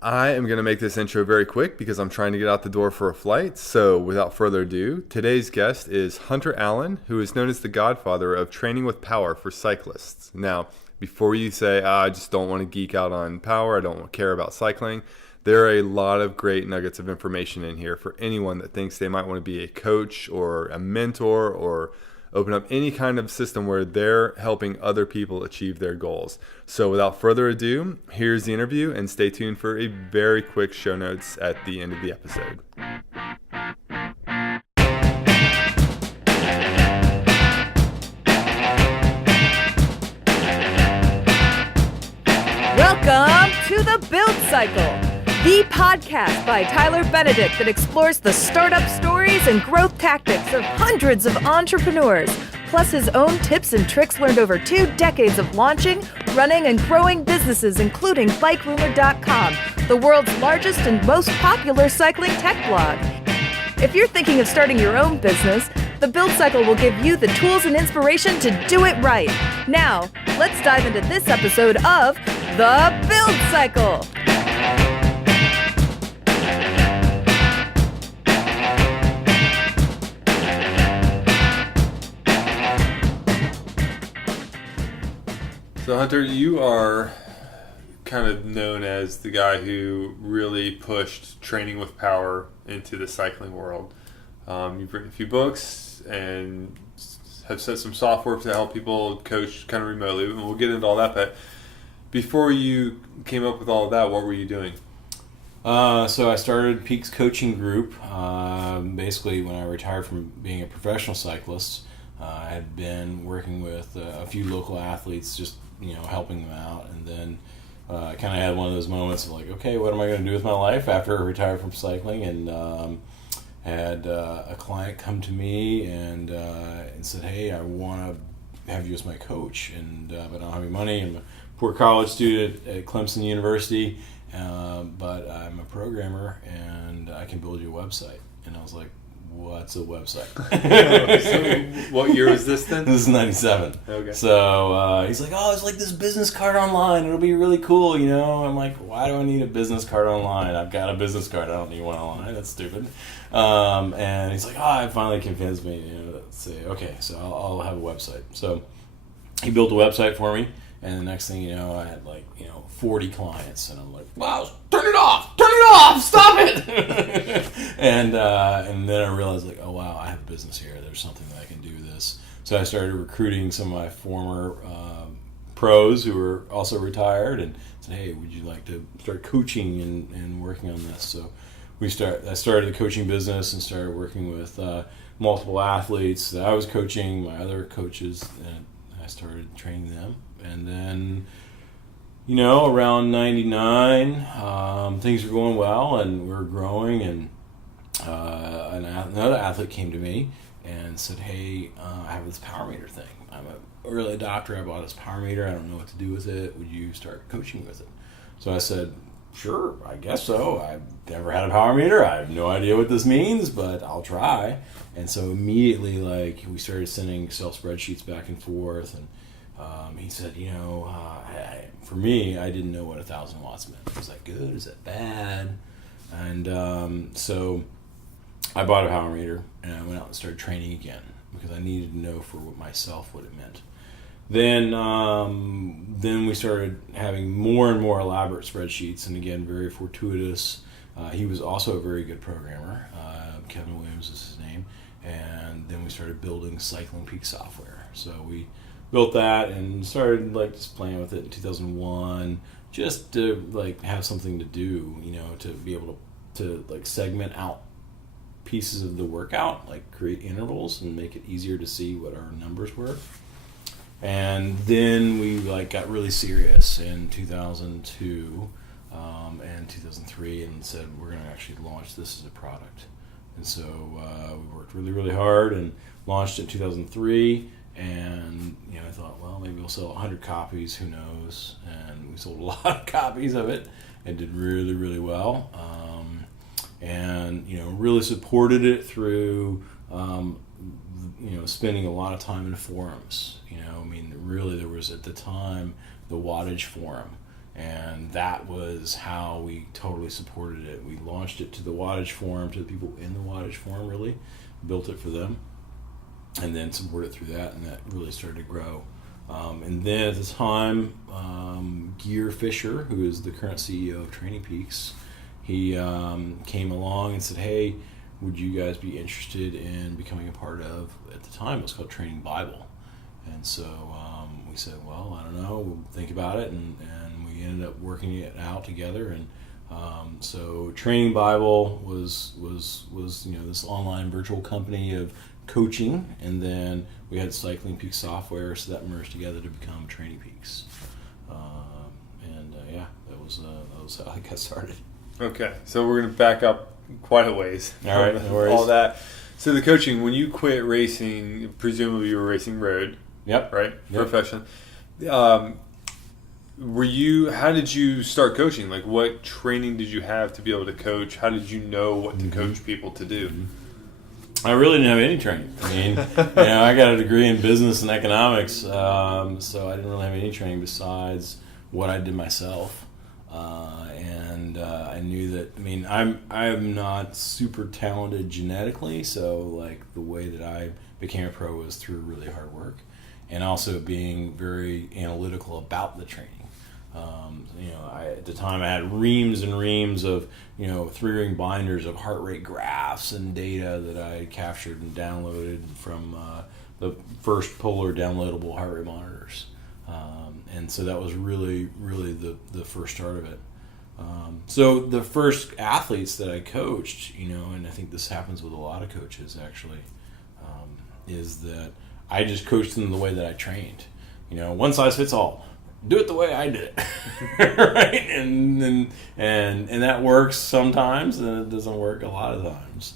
I am going to make this intro very quick because I'm trying to get out the door for a flight. So, without further ado, today's guest is Hunter Allen, who is known as the godfather of training with power for cyclists. Now, before you say, I just don't want to geek out on power, I don't care about cycling, there are a lot of great nuggets of information in here for anyone that thinks they might want to be a coach or a mentor or open up any kind of system where they're helping other people achieve their goals. So without further ado, here's the interview, and stay tuned for a very quick show notes at the end of the episode. Welcome to the Build Cycle, the podcast by Tyler Benedict that explores the startup stories and growth tactics of hundreds of entrepreneurs, plus his own tips and tricks learned over 2 decades of launching, running, and growing businesses, including BikeRumor.com, the world's largest and most popular cycling tech blog. If you're thinking of starting your own business, the Build Cycle will give you the tools and inspiration to do it right. Now, let's dive into this episode of the Build Cycle. So Hunter, you are kind of known as the guy who really pushed training with power into the cycling world. You've written a few books and have set some software to help people coach kind of remotely, and we'll get into all that. But before you came up with all of that, what were you doing? So I started Peaks Coaching Group. Basically, when I retired from being a professional cyclist, I had been working with a few local athletes, just helping them out, and then I kind of had one of those moments of like, okay, what am I going to do with my life after I retire from cycling? And had a client come to me and said, hey, I want to have you as my coach, and but I don't have any money. I'm a poor college student at Clemson University, but I'm a programmer and I can build you a website. And I was like, what's a website? So what year was this then? This is 97. Okay. So he's like, oh, it's like this business card online. It'll be really cool, I'm like, why do I need a business card online? I've got a business card. I don't need one online. That's stupid. And he's like, oh, it finally convinced me to say, okay, so I'll have a website. So he built a website for me. And the next thing you know, I had 40 clients, and I'm like, wow, turn it off, stop it. and then I realized oh wow, I have a business here. There's something that I can do this. So I started recruiting some of my former pros who were also retired, and said, hey, would you like to start coaching and working on this? So I started the coaching business and started working with multiple athletes that I was coaching, my other coaches, and I started training them. And then, around 99, things were going well and we were growing, and another athlete came to me and said, hey, I have this power meter thing. I'm an early adopter. I bought this power meter. I don't know what to do with it. Would you start coaching with it? So I said, sure, I guess so. I've never had a power meter. I have no idea what this means, but I'll try. And so immediately, we started sending Excel spreadsheets back and forth, and he said, for me, I didn't know what 1,000 watts meant. Was that good? Is that bad? And so I bought a power meter, and I went out and started training again because I needed to know for myself what it meant. Then we started having more and more elaborate spreadsheets, and again, very fortuitous. He was also a very good programmer. Kevin Williams is his name. And then we started building TrainingPeaks software. So we built that and started just playing with it in 2001, just to have something to do, to be able to segment out pieces of the workout, create intervals and make it easier to see what our numbers were. And then we got really serious in 2002 and 2003 and said we're going to actually launch this as a product. And so we worked really, really hard and launched it in 2003. And I thought, well, maybe we'll sell 100 copies. Who knows? And we sold a lot of copies of it and did really, really well. And really supported it through spending a lot of time in forums. Really there was at the time the wattage forum, And that was how we totally supported it. We launched it to the wattage forum, to the people in the wattage forum, really. Built it for them. And then supported it through that, and that really started to grow. And then at the time, Gear Fisher, who is the current CEO of TrainingPeaks, he came along and said, hey, would you guys be interested in becoming a part of, at the time, it was called Training Bible. And so we said, well, I don't know, we'll think about it, and we ended up working it out together. And so Training Bible was this online virtual company of coaching, and then we had Cycling Peaks software, so that merged together to become TrainingPeaks. That was how I got started. Okay, so we're going to back up quite a ways. All right, no worries. All that. So the coaching, when you quit racing, presumably you were racing road. Yep. Right? Yep. Profession. How did you start coaching? Like, what training did you have to be able to coach? How did you know what to coach people to do? I really didn't have any training. I mean, I got a degree in business and economics, so I didn't really have any training besides what I did myself. I knew that. I mean, I'm not super talented genetically, so like the way that I became a pro was through really hard work, and also being very analytical about the training. At the time I had reams and reams of 3-ring binders of heart rate graphs and data that I had captured and downloaded from the first Polar downloadable heart rate monitors. And so that was really, really the first start of it. So the first athletes that I coached, and I think this happens with a lot of coaches actually, is that I just coached them the way that I trained. One size fits all. Do it the way I did it, right? And that works sometimes, and it doesn't work a lot of times.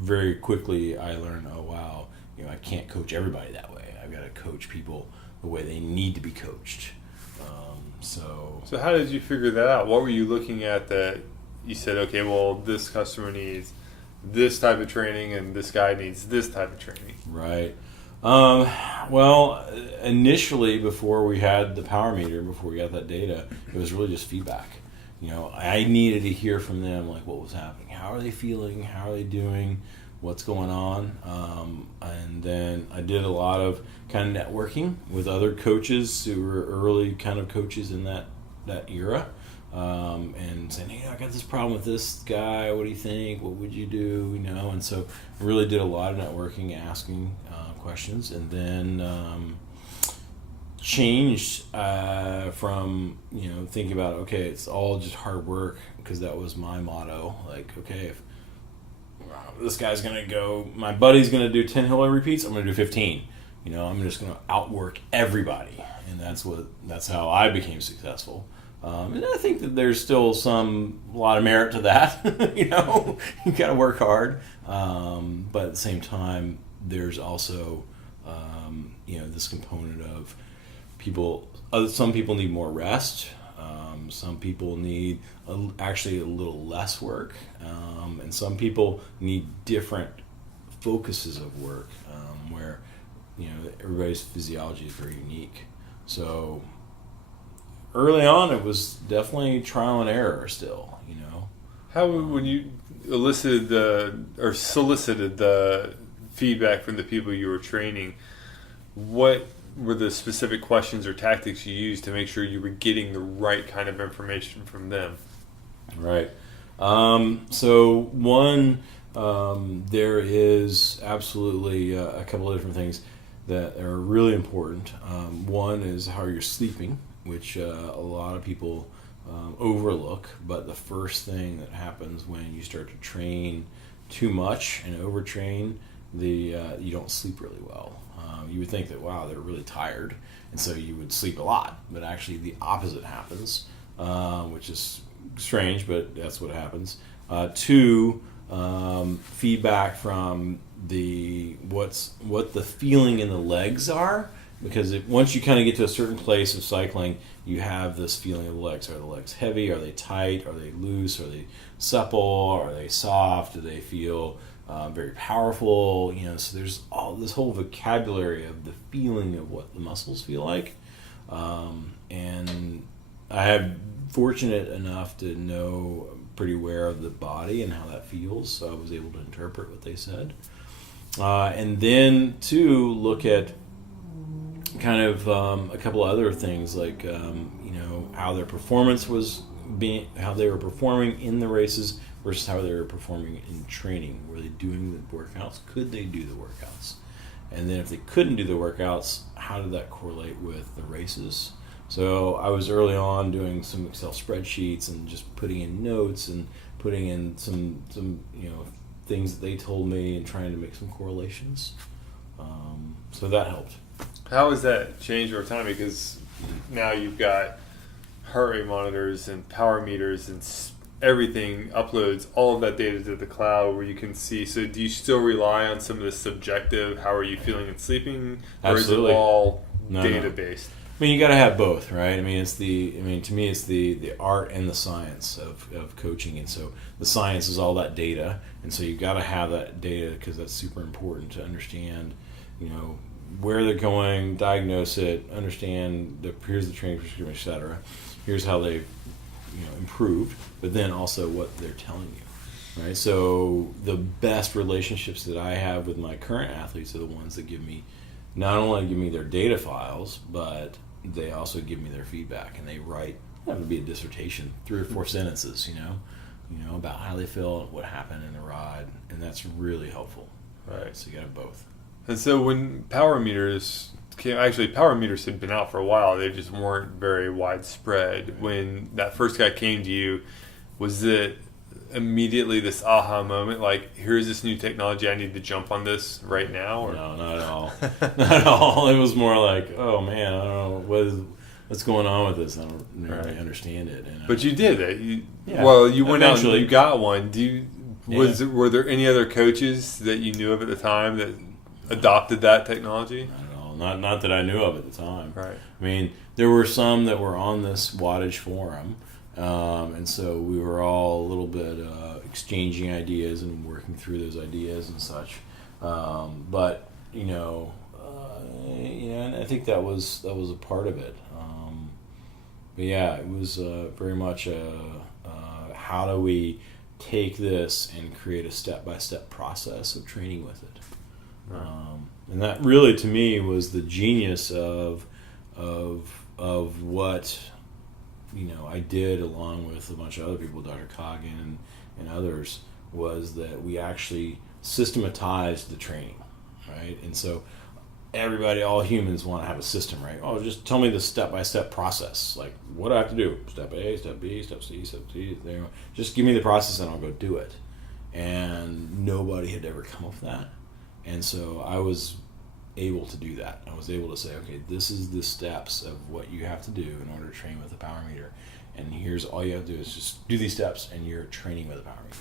Very quickly I learned, oh wow, I can't coach everybody that way. I've got to coach people the way they need to be coached. So how did you figure that out? What were you looking at that you said, okay, well, this customer needs this type of training and this guy needs this type of training? Right. Well, initially, before we had the power meter, before we got that data, it was really just feedback. I needed to hear from them, like, what was happening. How are they feeling? How are they doing? What's going on? And then I did a lot of kind of networking with other coaches who were early kind of coaches in that era, and saying, hey, I got this problem with this guy. What do you think? What would you do? And so I really did a lot of networking, asking questions, and then changed from thinking about, okay, it's all just hard work, because that was my motto. Like, okay, if this guy's gonna go, my buddy's gonna do 10 hill repeats, I'm gonna do 15. I'm just gonna outwork everybody, and that's how I became successful. And I think that there's still a lot of merit to that. You got to work hard, but at the same time, there's also this component of people. Some people need more rest. Some people need actually a little less work, and some people need different focuses of work, where everybody's physiology is very unique. So early on, it was definitely trial and error still. How, when you solicited the feedback from the people you were training, what were the specific questions or tactics you used to make sure you were getting the right kind of information from them? Right. So one, there is absolutely a couple of different things that are really important. One is how you're sleeping, which a lot of people overlook, but the first thing that happens when you start to train too much and overtrain, you don't sleep really well. You would think that, wow, they're really tired, and so you would sleep a lot, but actually the opposite happens, which is strange, but that's what happens. Two, feedback from what the feeling in the legs are, because once you kind of get to a certain place of cycling, you have this feeling of the legs. Are the legs heavy? Are they tight? Are they loose? Are they supple? Are they soft? Do they feel very powerful? So there's all this whole vocabulary of the feeling of what the muscles feel like. And I am fortunate enough to know pretty aware of the body and how that feels, so I was able to interpret what they said. And then to look at kind of a couple other things like how their performance was how they were performing in the races versus how they were performing in training. Were they doing the workouts? Could they do the workouts? And then if they couldn't do the workouts, how did that correlate with the races? So I was early on doing some Excel spreadsheets and just putting in notes and putting in some things that they told me and trying to make some correlations. So that helped. How has that changed over time? Because now you've got heart rate monitors and power meters and everything uploads all of that data to the cloud where you can see. So do you still rely on some of the subjective, how are you feeling and sleeping? Absolutely. Or is it all No. data-based? I mean, you got to have both, right? I mean, to me, it's the art and the science of coaching. And so the science is all that data. And so you got to have that data because that's super important to understand, where they're going, diagnose it, understand here's the training prescription, et cetera. Here's how they've improved, but then also what they're telling you, right? So the best relationships that I have with my current athletes are the ones that not only give me their data files, but they also give me their feedback, and they write. That would be a dissertation, 3 or 4 sentences, about how they feel, what happened in the ride, and that's really helpful. Right. So you got both. And so when power meters had been out for a while, they just weren't very widespread. When that first guy came to you, was it immediately this aha moment, like, here's this new technology, I need to jump on this right now? Or? No, not at all. Not at all. It was more like, oh man, I don't know what's going on with this. I don't really understand it. But you did it. Yeah, well, you went out and eventually. you got one. Were there any other coaches that you knew of at the time that adopted that technology? Not at all. Not that I knew of at the time. Right. I mean, there were some that were on this wattage forum, and so we were all a little bit exchanging ideas and working through those ideas and such. But and I think that was a part of it. But yeah, it was very much how do we take this and create a step-by-step process of training with it. Right. And that really, to me, was the genius of what I did along with a bunch of other people, Dr. Coggin and others, was that we actually systematized the training, right? And so everybody, all humans want to have a system, right? Oh, just tell me the step-by-step process. Like, what do I have to do? Step A, step B, step C, step D. Just give me the process and I'll go do it. And nobody had ever come up with that. And so I was able to do that. I was able to say, okay, this is the steps of what you have to do in order to train with a power meter. And here's all you have to do is just do these steps and you're training with a power meter.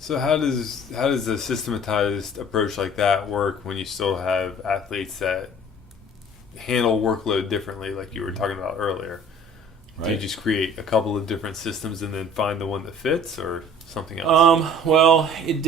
So how does a systematized approach like that work when you still have athletes that handle workload differently, like you were talking about earlier? Right. Do you just create a couple of different systems and then find the one that fits, or something else? Well, it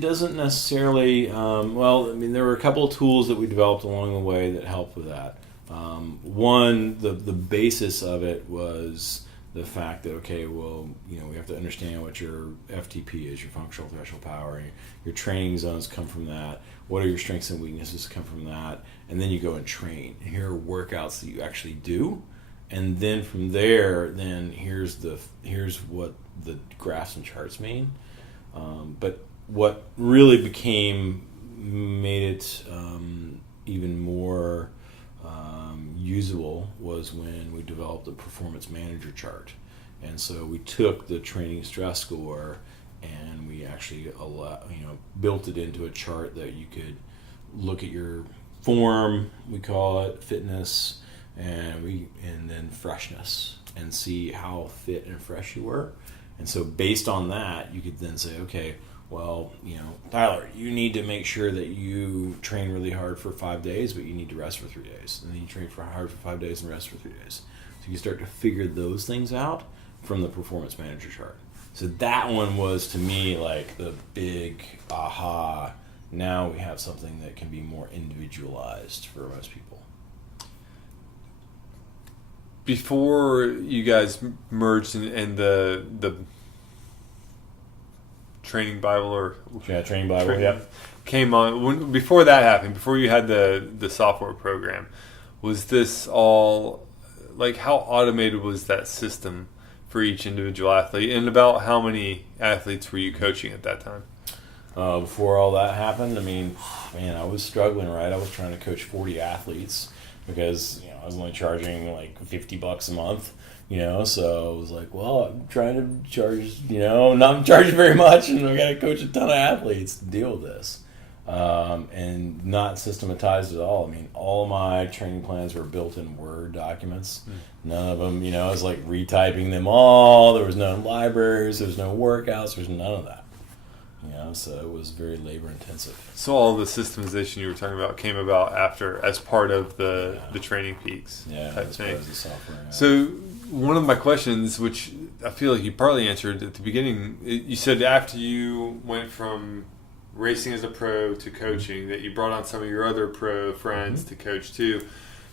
doesn't necessarily. Well, I mean, there were a couple of tools that we developed along the way that helped with that. One, the basis of it was the fact that, okay, well, we have to understand what your FTP is, your functional threshold power. Your training zones come from that. What are your strengths and weaknesses come from that? And then you go and train. And here are workouts that you actually do. And then from there, here's what the graphs and charts mean. But what really made it even more usable was when we developed a performance manager chart. And so we took the training stress score and we actually built it into a chart that you could look at your form, we call it fitness, and then freshness, and see how fit and fresh you were. And so based on that, you could then say, okay, well, Tyler, you need to make sure that you train really hard for 5 days, but you need to rest for 3 days. And then you train hard for 5 days and rest for 3 days. So you start to figure those things out from the performance manager chart. So that one was, to me, like the big aha. Now we have something that can be more individualized for most people. before you guys merged and the Training Bible Training Bible, yep. came on, before that happened, before you had the software program, was this all, like, how automated was that system for each individual athlete, and about how many athletes were you coaching at that time? Before all that happened, I mean, man, I was struggling, right? I was trying to coach 40 athletes because, I was only charging like $50 a month, so I was like, well, I'm trying to charge, not charging very much, and I got to coach a ton of athletes to deal with this. And not systematized at all. I mean, all of my training plans were built in Word documents. None of them, I was like retyping them all. There was no libraries, there was no workouts, there was none of that. So it was very labor intensive. So all the systemization you were talking about came about after, as part of the TrainingPeaks type thing. Part of the software. Yeah. So one of my questions, which I feel like you partly answered at the beginning, you said after you went from racing as a pro to coaching, that you brought on some of your other pro friends to coach too.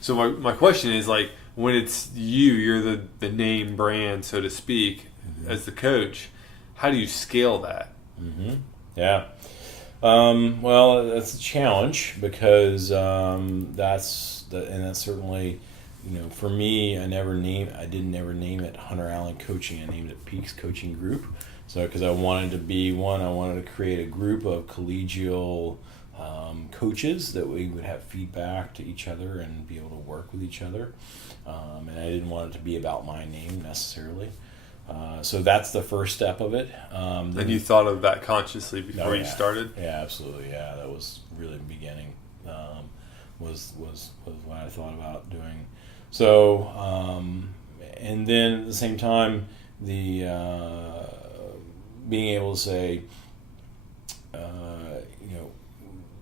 So my question is, like, when it's you're the name brand, so to speak, as the coach, how do you scale that? Yeah. Well, that's a challenge because that's certainly, for me, I didn't never name it Hunter Allen Coaching. I named it Peaks Coaching Group. So, because I wanted to create a group of collegial coaches that we would have feedback to each other and be able to work with each other. And I didn't want it to be about my name necessarily. So that's the first step of it. And you thought of that consciously before you started? Yeah, absolutely. Yeah, that was really the beginning. Was what I thought about doing. So, and then at the same time, the being able to say,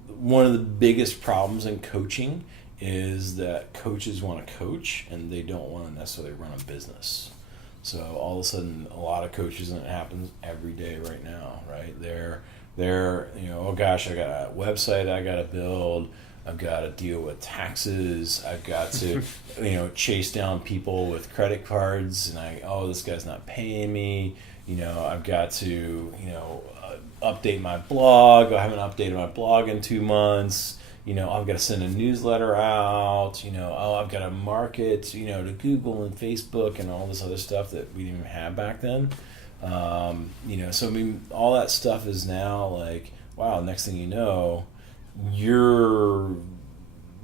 one of the biggest problems in coaching is that coaches want to coach and they don't want to necessarily run a business. So all of a sudden, a lot of coaches, and it happens every day right now, right? They're oh gosh, I got a website I got to build. I've got to deal with taxes. I've got to, chase down people with credit cards, and this guy's not paying me. I've got to, update my blog. I haven't updated my blog in 2 months. I've got to send a newsletter out. I've got to market, to Google and Facebook and all this other stuff that we didn't even have back then. So I mean, all that stuff is now like, wow. Next thing you know, you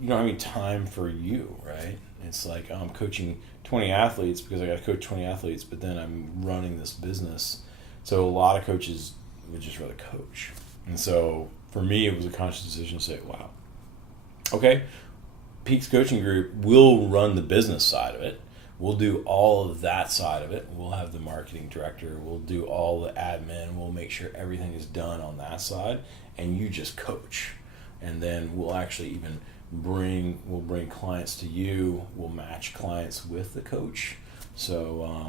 don't have any time for you, right? It's like, I'm coaching 20 athletes because I got to coach 20 athletes, but then I'm running this business. So a lot of coaches would just rather coach. And so for me, it was a conscious decision to say, wow, okay, Peaks Coaching Group will run the business side of it. We'll do all of that side of it. We'll have the marketing director. We'll do all the admin. We'll make sure everything is done on that side, and you just coach. And then we'll actually even bring clients to you. We'll match clients with the coach. So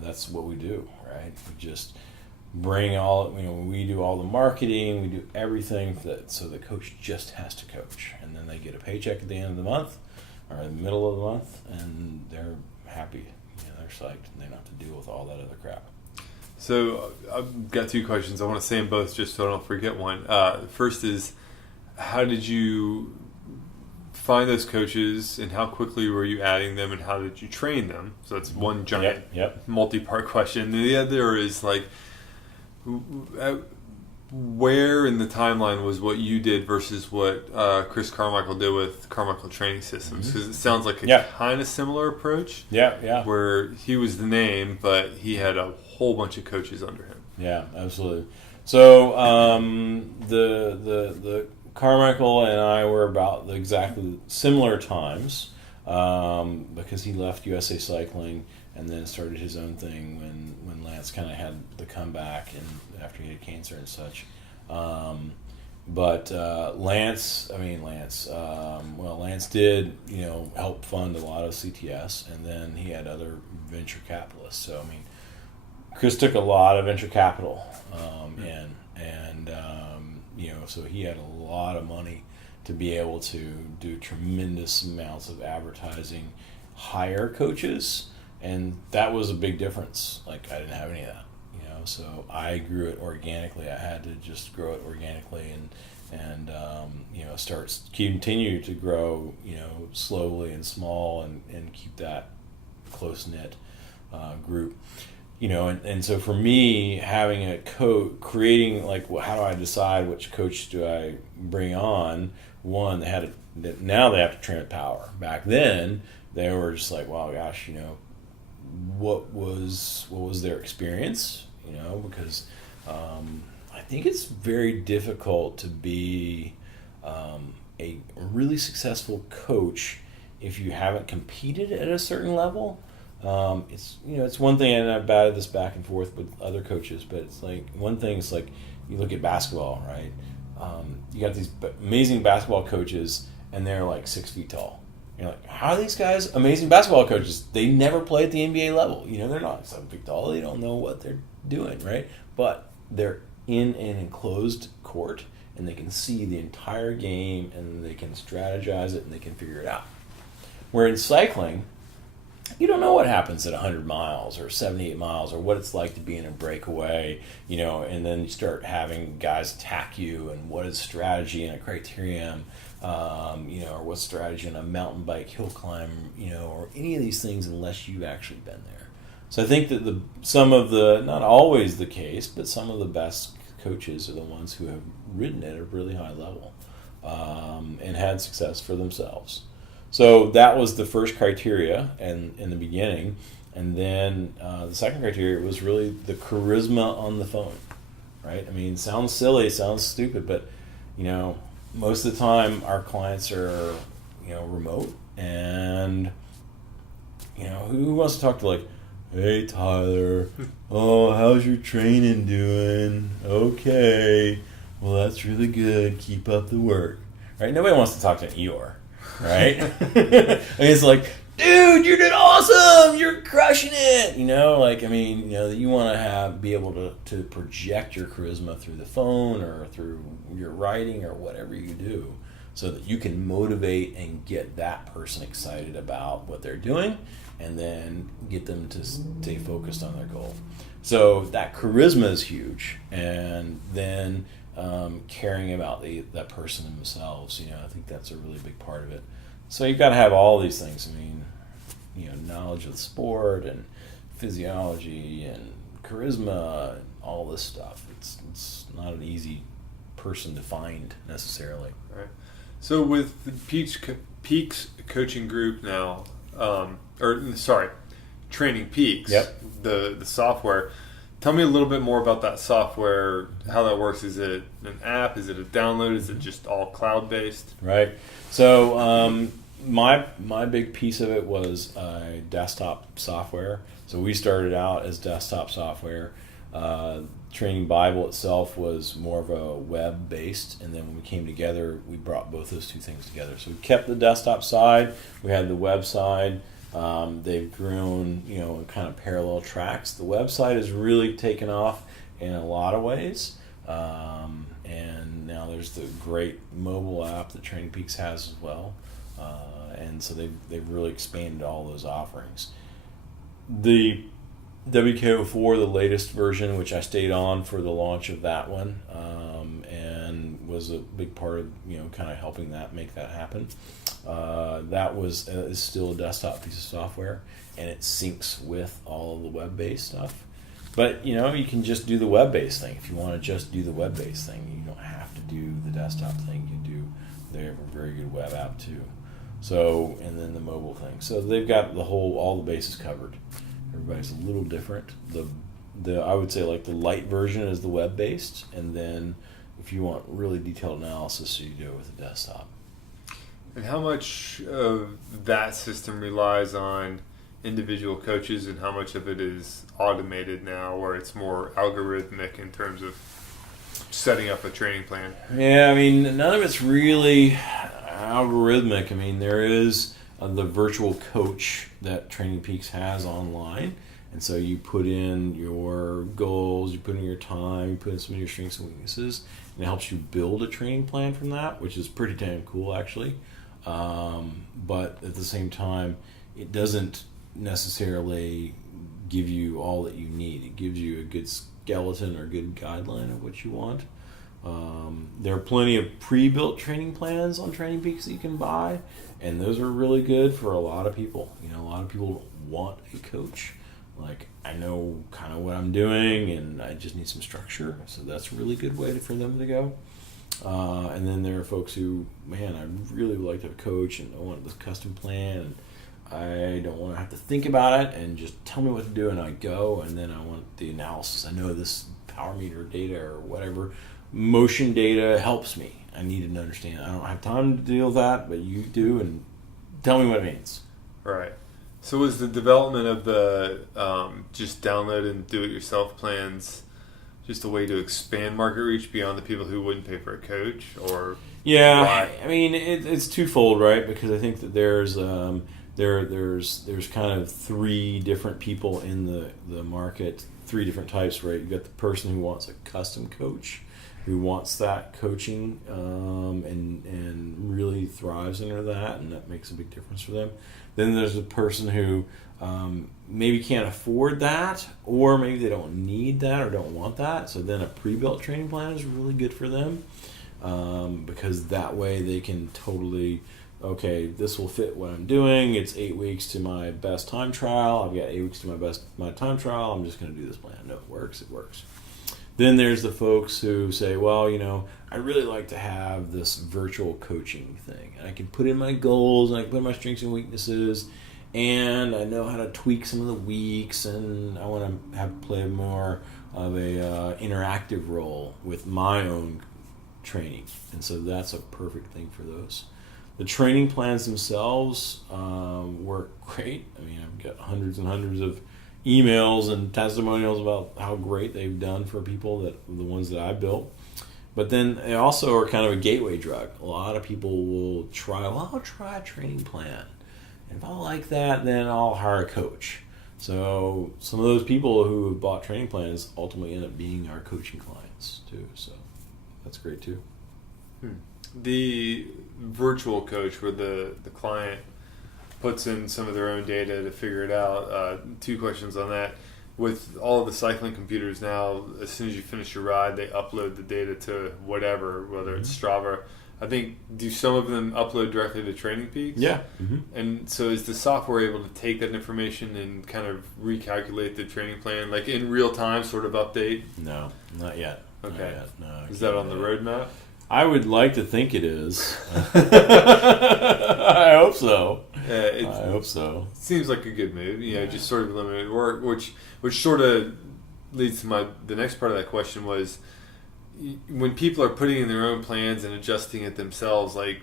that's what we do, right? We just bring all, we do all the marketing, we do everything so the coach just has to coach, and then they get a paycheck at the end of the month or in the middle of the month, and they're happy. They're psyched, and they don't have to deal with all that other crap. So I've got 2 questions. I want to say them both just so I don't forget one. First is, how did you find those coaches, and how quickly were you adding them, and how did you train them? So that's one giant multi-part question. And the other is, like, where in the timeline was what you did versus what Chris Carmichael did with Carmichael Training Systems? Because it sounds like a kind of similar approach. Yeah. Where he was the name, but he had a whole bunch of coaches under him. Yeah, absolutely. So the Carmichael and I were about exactly similar times because he left USA Cycling and then started his own thing when Lance kind of had the comeback and after he had cancer and such. But Lance did, help fund a lot of CTS, and then he had other venture capitalists. So, I mean, Chris took a lot of venture capital in, and so he had a lot of money to be able to do tremendous amounts of advertising, hire coaches, and that was a big difference. Like, I didn't have any of that, so I grew it organically. I had to just grow it organically and continue to grow, slowly and small, and keep that close knit group. And so for me, having a creating, like, how do I decide which coach do I bring on? One, now they have to train with power. Back then, they were just like, well, gosh, what was their experience? Because I think it's very difficult to be a really successful coach if you haven't competed at a certain level. It's one thing, and I've batted this back and forth with other coaches, but it's like, one thing is, like, you look at basketball, right? You got these amazing basketball coaches, and they're like 6 feet tall. You're like, how are these guys amazing basketball coaches? They never play at the NBA level. They're not 7 feet tall. They don't know what they're doing, right? But they're in an enclosed court, and they can see the entire game, and they can strategize it, and they can figure it out. Where in cycling, you don't know what happens at 100 miles or 78 miles, or what it's like to be in a breakaway, and then you start having guys attack you, and what is strategy and a criterion, or what's strategy in a mountain bike hill climb, or any of these things, unless you've actually been there. So I think that not always the case, but some of the best coaches are the ones who have ridden at a really high level and had success for themselves. So that was the first criteria in the beginning. And then the second criteria was really the charisma on the phone, right? I mean, it sounds silly, it sounds stupid, but, most of the time our clients are, remote, and, who wants to talk to, like, hey, Tyler, oh, how's your training doing? Okay, well, that's really good. Keep up the work, right? Nobody wants to talk to an Eeyore. Right? And it's like, dude, you did awesome! You're crushing it! You want to be able to project your charisma through the phone or through your writing or whatever you do, so that you can motivate and get that person excited about what they're doing, and then get them to stay focused on their goal. So that charisma is huge. And then caring about that person themselves, I think that's a really big part of it. So you've got to have all these things. I mean, knowledge of the sport and physiology and charisma and all this stuff. It's not an easy person to find necessarily. Right. So with the Peaks coaching group now, TrainingPeaks, yep. the software. Tell me a little bit more about that software, how that works. Is it an app? Is it a download? Is it just all cloud-based? Right. So my big piece of it was desktop software. So we started out as desktop software. Training Bible itself was more of a web-based, and then when we came together, we brought both those two things together. So we kept the desktop side, we had the web side. They've grown, in kind of parallel tracks. The website has really taken off in a lot of ways, and now there's the great mobile app that TrainingPeaks has as well, and so they've really expanded all those offerings. The WKO4, the latest version, which I stayed on for the launch of that one, and was a big part of kind of helping make that happen. That is still a desktop piece of software, and it syncs with all of the web-based stuff. But you can just do the web-based thing. If you want to just do the web-based thing, you don't have to do the desktop thing. They have a very good web app too. So, and then the mobile thing. So they've got all the bases covered. Everybody's a little different. I would say, like, the light version is the web-based, and then if you want really detailed analysis, you do it with the desktop. And how much of that system relies on individual coaches, and how much of it is automated now, where it's more algorithmic in terms of setting up a training plan? Yeah, I mean, none of it's really algorithmic. I mean, there is the virtual coach that TrainingPeaks has online, and so you put in your goals, you put in your time, you put in some of your strengths and weaknesses, and it helps you build a training plan from that, which is pretty damn cool, actually. But at the same time, it doesn't necessarily give you all that you need. It gives you a good skeleton or good guideline of what you want. There are plenty of pre-built training plans on TrainingPeaks that you can buy, and those are really good for a lot of people. You know, a lot of people want a coach. Like, I know kind of what I'm doing, and I just need some structure. So that's a really good way for them to go. And then there are folks who, man, I really would like to have a coach, and I want this custom plan, and I don't want to have to think about it, and just tell me what to do, and I go, and then I want the analysis. I know this power meter data or whatever motion data helps me. I need to understand. I don't have time to deal with that, but you do, and tell me what it means. Right. So was the development of the just download and do-it-yourself plans just a way to expand market reach beyond the people who wouldn't pay for a coach, or yeah, why? I mean it's twofold, right? Because I think that there's kind of three different people in the market, three different types, right? You got the person who wants a custom coach, who wants that coaching and really thrives under that, and that makes a big difference for them. Then there's a person who maybe can't afford that, or maybe they don't need that or don't want that. So then a pre-built training plan is really good for them, because that way they can totally, okay, this will fit what I'm doing. It's 8 weeks to my best time trial. I've got 8 weeks to my time trial. I'm just going to do this plan. No, it works. It works. Then there's the folks who say, well, you know, I really like to have this virtual coaching thing. And I can put in my goals, and I can put in my strengths and weaknesses, and I know how to tweak some of the weeks, and I want to play more of a interactive role with my own training. And so that's a perfect thing for those. The training plans themselves work great. I mean, I've got hundreds and hundreds of emails and testimonials about how great they've done for people, that the ones that I built. But then they also are kind of a gateway drug. A lot of people will try, well, I'll try a training plan. And if I like that, then I'll hire a coach. So some of those people who have bought training plans ultimately end up being our coaching clients too. So that's great too. The virtual coach, where the client puts in some of their own data to figure it out. Two questions on that. With all of the cycling computers now, as soon as you finish your ride, they upload the data to whatever, whether it's Strava. I think, do some of them upload directly to TrainingPeaks? Yeah. And so is the software able to take that information and kind of recalculate the training plan, like in real time, sort of update? No, not yet. Okay. Not yet. No, is that on the roadmap? I would like to think it is. I hope so. I hope so. Seems like a good move. You know, just sort of eliminate work, which sort of leads to the next part of that question was, when people are putting in their own plans and adjusting it themselves, like,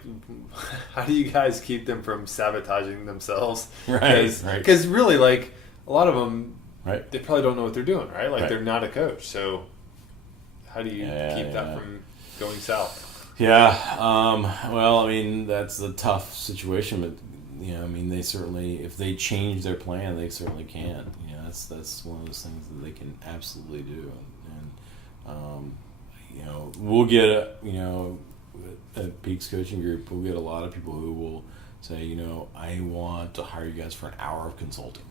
how do you guys keep them from sabotaging themselves? Right. Because really, like, a lot of them, right, they probably don't know what they're doing, right? Like, right. They're not a coach. So how do you keep that from going south? Well, I mean, that's a tough situation, but you know, I mean, they certainly, if they change their plan, they certainly can. You know, that's one of those things that they can absolutely do. And you know, we'll get at Peaks Coaching Group, we'll get a lot of people who will say, you know, I want to hire you guys for an hour of consulting.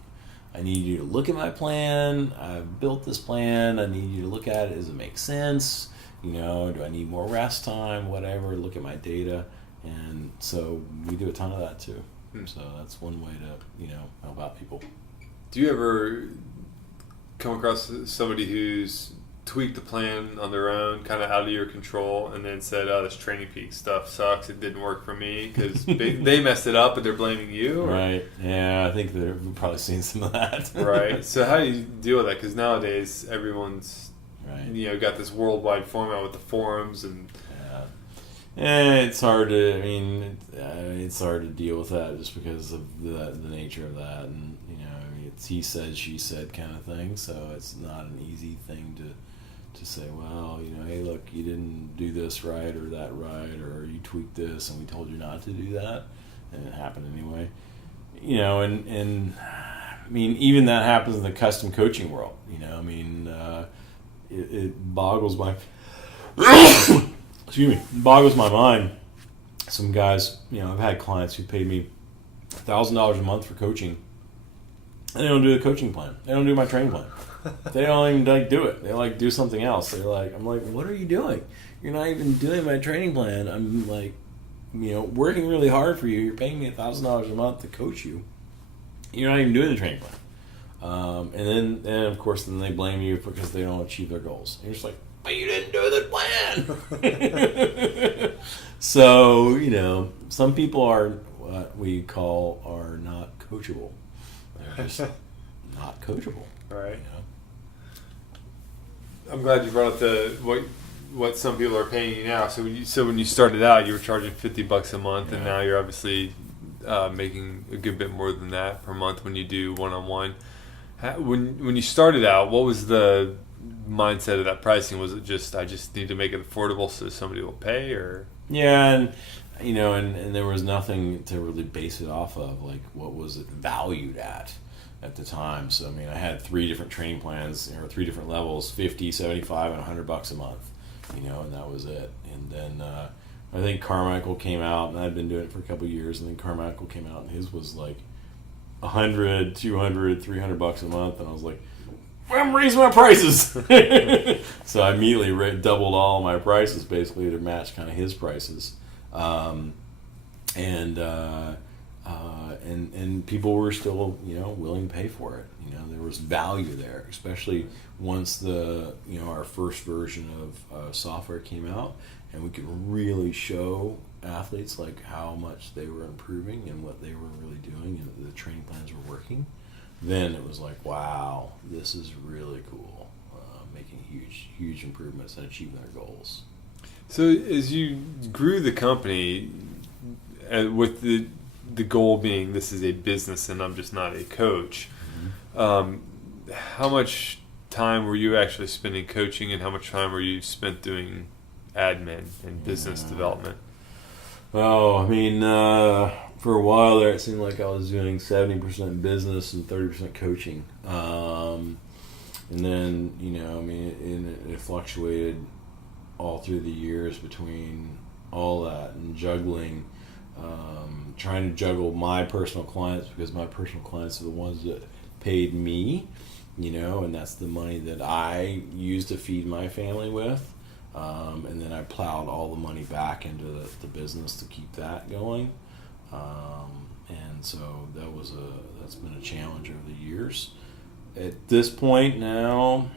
I need you to look at my plan. I've built this plan. I need you to look at it. Does it make sense? You know, do I need more rest time? Whatever. Look at my data. And so we do a ton of that too. So that's one way to, you know, help out people. Do you ever come across somebody who's tweaked the plan on their own, kind of out of your control, and then said, oh, this TrainingPeaks stuff sucks, it didn't work for me, because they messed it up, but they're blaming you? Or? Right. Yeah, I think that we've probably seen some of that. Right. So how do you deal with that? Because nowadays, everyone's you know, got this worldwide format with the forums and... it's hard to. I mean, it's hard to deal with that just because of the nature of that, and you know, I mean, it's he said, she said kind of thing. So it's not an easy thing to say. Well, you know, hey, look, you didn't do this right or that right, or you tweaked this, and we told you not to do that, and it happened anyway. You know, and I mean, even that happens in the custom coaching world. You know, I mean, it boggles my. Excuse me, boggles my mind. Some guys, you know, I've had clients who paid me $1,000 a month for coaching, and they don't do a coaching plan. They don't do my training plan. They don't even do it. They do something else. I'm like, what are you doing? You're not even doing my training plan. I'm like, working really hard for you. You're paying me $1,000 a month to coach you. You're not even doing the training plan. And then of course, they blame you because they don't achieve their goals. And you're just like, but you didn't do the plan. So, some people are what we are not coachable. They're just not coachable. Right. I'm glad you brought up what some people are paying you now. So when you started out, you were charging $50 a month, and now you're obviously making a good bit more than that per month when you do one-on-one. When you started out, what was the mindset of that pricing? Was it just I just need to make it affordable so somebody will pay, or? Yeah, and there was nothing to really base it off of. Like, what was it valued at the time? So I had 3 different training plans, or 3 different levels: 50, 75, and $100 a month. And that was it. And then I think Carmichael came out, and I'd been doing it for a couple of years. And then Carmichael came out, and his was like $100, $200, $300 a month. And I was like, I'm raising my prices. So I immediately doubled all my prices basically to match kind of his prices. And people were still, willing to pay for it. There was value there, especially once our first version of software came out, and we could really show athletes like how much they were improving and what they were really doing, and the training plans were working. Then it was like, wow, this is really cool, making huge improvements and achieving their goals. So as you grew the company, with the goal being this is a business and I'm just not a coach, how much time were you actually spending coaching, and how much time were you spent doing admin and business development? Oh, for a while there, it seemed like I was doing 70% business and 30% coaching. And then, it fluctuated all through the years between all that and juggling, trying to juggle my personal clients, because my personal clients are the ones that paid me, and that's the money that I used to feed my family with. And then I plowed all the money back into the business to keep that going. And so that's been a challenge over the years. At this point now,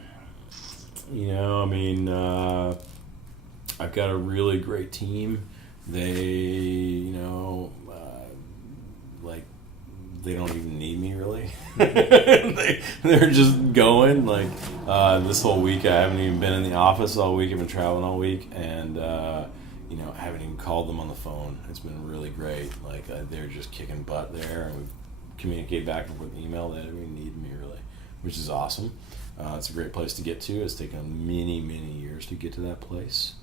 I've got a really great team. They, they don't even need me really. They're just going. This whole week, I haven't even been in the office all week. I've been traveling all week, and I haven't even called them on the phone. It's been really great. They're just kicking butt there, and we communicate back and forth email. They don't even need me really, which is awesome. It's a great place to get to. It's taken many years to get to that place,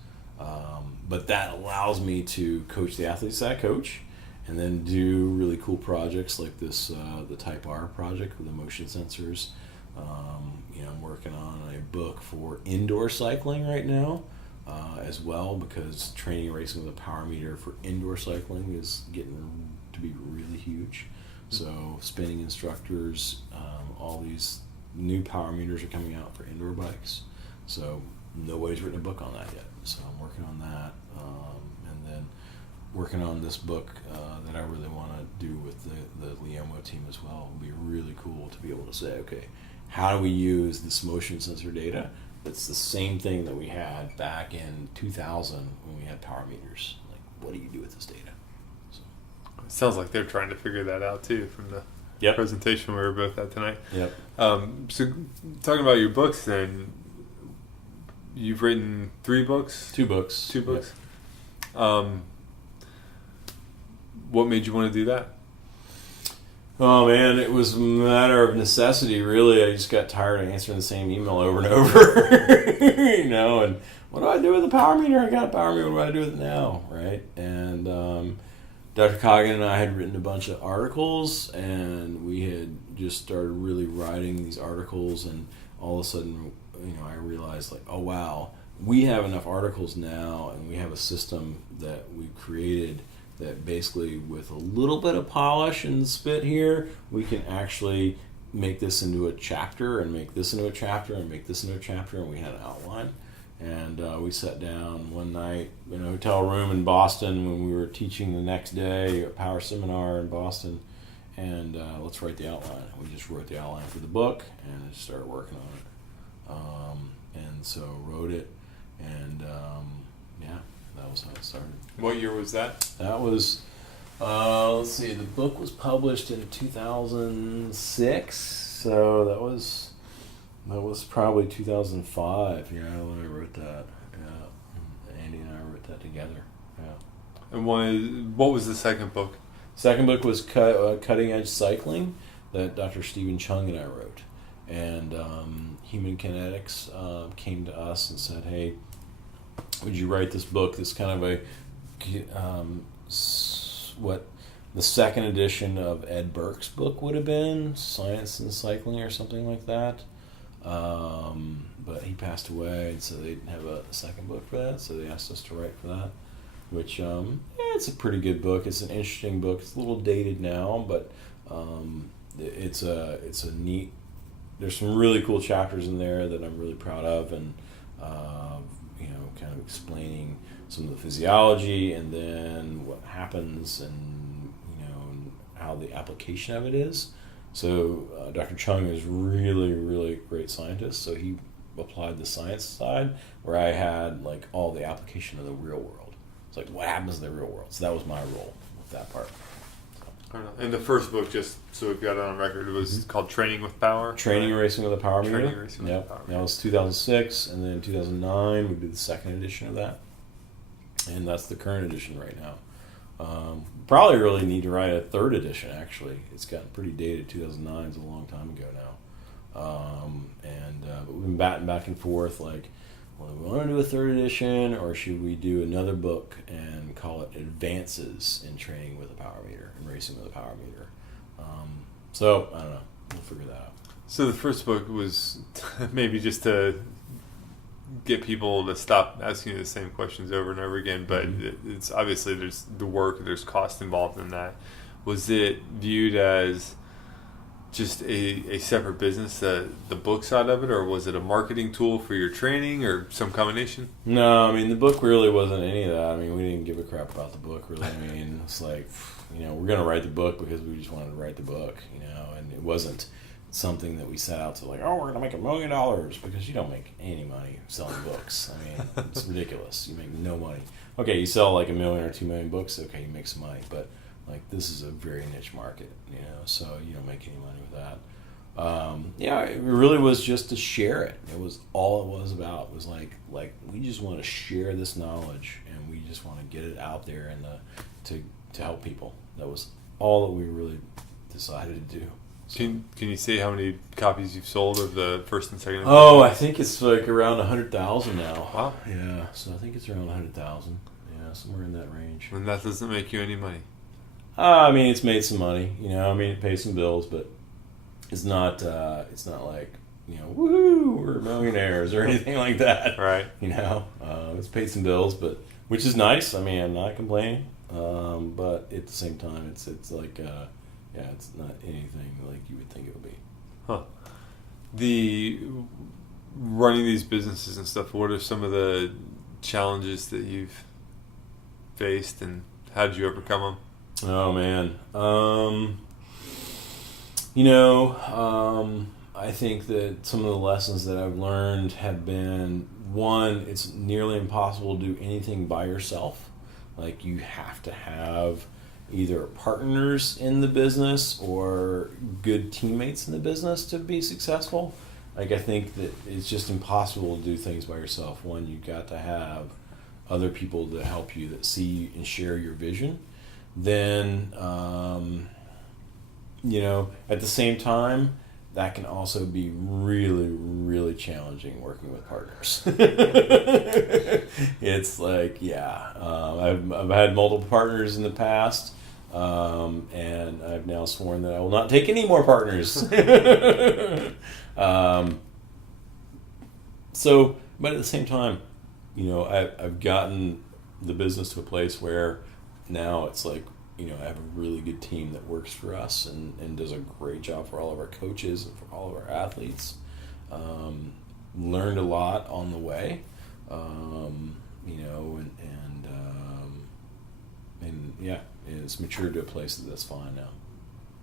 but that allows me to coach the athletes that I coach, and then do really cool projects like this, the Type R project with the motion sensors. I'm working on a book for indoor cycling right now, as well, because training racing with a power meter for indoor cycling is getting to be really huge. So spinning instructors, all these new power meters are coming out for indoor bikes. So nobody's written a book on that yet. So I'm working on that, and then working on this book that I really want to do with the Leomo team as well. It would be really cool to be able to say, okay, how do we use this motion sensor data? That's the same thing that we had back in 2000 when we had power meters. What do you do with this data? So. It sounds like they're trying to figure that out too from the presentation we were both at tonight. Yep. So talking about your books then, you've written 3 books? 2 books. 2 books. Yep. What made you want to do that? Oh man, it was a matter of necessity, really. I just got tired of answering the same email over and over. And what do I do with the power meter? I got a power meter, what do I do with it now, right? And Dr. Coggin and I had written a bunch of articles, and we had just started really writing these articles, and all of a sudden, I realized oh wow, we have enough articles now, and we have a system that we've created that basically with a little bit of polish and spit here, we can actually make this into a chapter and make this into a chapter and make this into a chapter, and we had an outline. And we sat down one night in a hotel room in Boston when we were teaching the next day, a power seminar in Boston, and let's write the outline. We just wrote the outline for the book and just started working on it. And so wrote it, and yeah, that was how it started. What year was that? That was, let's see, the book was published in 2006, so that was probably 2005. Yeah, when I wrote that. Yeah, Andy and I wrote that together. Yeah. And what was the second book? Second book was Cutting Edge Cycling that Dr. Stephen Chung and I wrote, and Human Kinetics came to us and said, "Hey, would you write this book? This kind of a what the second edition of Ed Burke's book would have been, Science and Cycling or something like that." But he passed away, and so they didn't have a second book for that, so they asked us to write for that, which it's a pretty good book. It's an interesting book. It's a little dated now, but it's a neat. There's some really cool chapters in there that I'm really proud of, and kind of explaining some of the physiology and then what happens, and and how the application of it is. So Dr. Chung is really, really great scientist. So he applied the science side, where I had like all the application of the real world. It's like what happens in the real world. So that was my role with that part. I don't know. And the first book, just so we've got it on record, it was called Training with Power. Training and Racing with a Power Meter. Training and Racing with a Power Meter. That was 2006, and then 2009 we did the second edition of that, and that's the current edition right now. Probably really need to write a third edition. Actually, it's gotten pretty dated. 2009 is a long time ago now, but we've been batting back and forth. Like, well, do we want to do a third edition, or should we do another book and call it Advances in Training with a Power Meter and Racing with a Power Meter? So I don't know. We'll figure that out. So the first book was maybe just to get people to stop asking you the same questions over and over again, but it's obviously there's the work, there's cost involved in that. Was it viewed as just a separate business, the book side of it, or was it a marketing tool for your training, or some combination? No, I mean, the book really wasn't any of that. I mean, we didn't give a crap about the book, really. I mean, it's like, we're going to write the book because we just wanted to write the book, and it wasn't something that we set out to like, oh, we're going to make $1 million, because you don't make any money selling books. I mean, it's ridiculous. You make no money. Okay, you sell like 1 million or 2 million books, okay, you make some money, but like this is a very niche market, so you don't make any money with that. It really was just to share it. It was all it was about. It was like we just want to share this knowledge, and we just want to get it out there and to help people. That was all that we really decided to do. So. Can you say how many copies you've sold of the first and second? Oh, I think it's like around 100,000 now. Wow. Yeah, so I think it's around 100,000. Yeah, somewhere in that range. And that doesn't make you any money. I mean, it's made some money. It pays some bills, but it's not like woohoo, we're millionaires or anything like that. Right. It's paid some bills, but which is nice. I mean, I'm not complaining. But at the same time, it's like it's not anything like you would think it would be. Huh. The running these businesses and stuff, what are some of the challenges that you've faced, and how did you overcome them? Oh man. I think that some of the lessons that I've learned have been, one, it's nearly impossible to do anything by yourself. Like, you have to have either partners in the business or good teammates in the business to be successful. Like, I think that it's just impossible to do things by yourself. One, you've got to have other people to help you that see and share your vision. Then, at the same time, that can also be really, really challenging working with partners. It's like, I've had multiple partners in the past, and I've now sworn that I will not take any more partners. But at the same time, I've gotten the business to a place where now it's like, I have a really good team that works for us and does a great job for all of our coaches and for all of our athletes. Learned a lot on the way, and yeah, it's matured to a place that's fine now.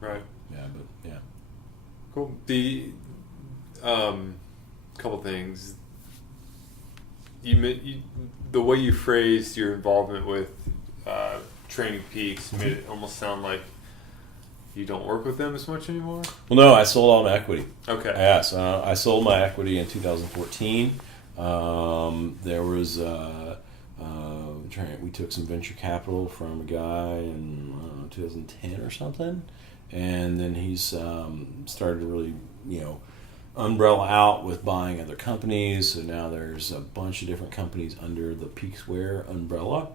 Right. Yeah, but yeah. Cool. The couple things. The way you phrased your involvement with TrainingPeaks made it almost sound like you don't work with them as much anymore. Well, no, I sold all my equity. Okay. Yeah, so I sold my equity in 2014. There was we took some venture capital from a guy in 2010 or something, and then he's started to really umbrella out with buying other companies. So now there's a bunch of different companies under the Peakswear umbrella.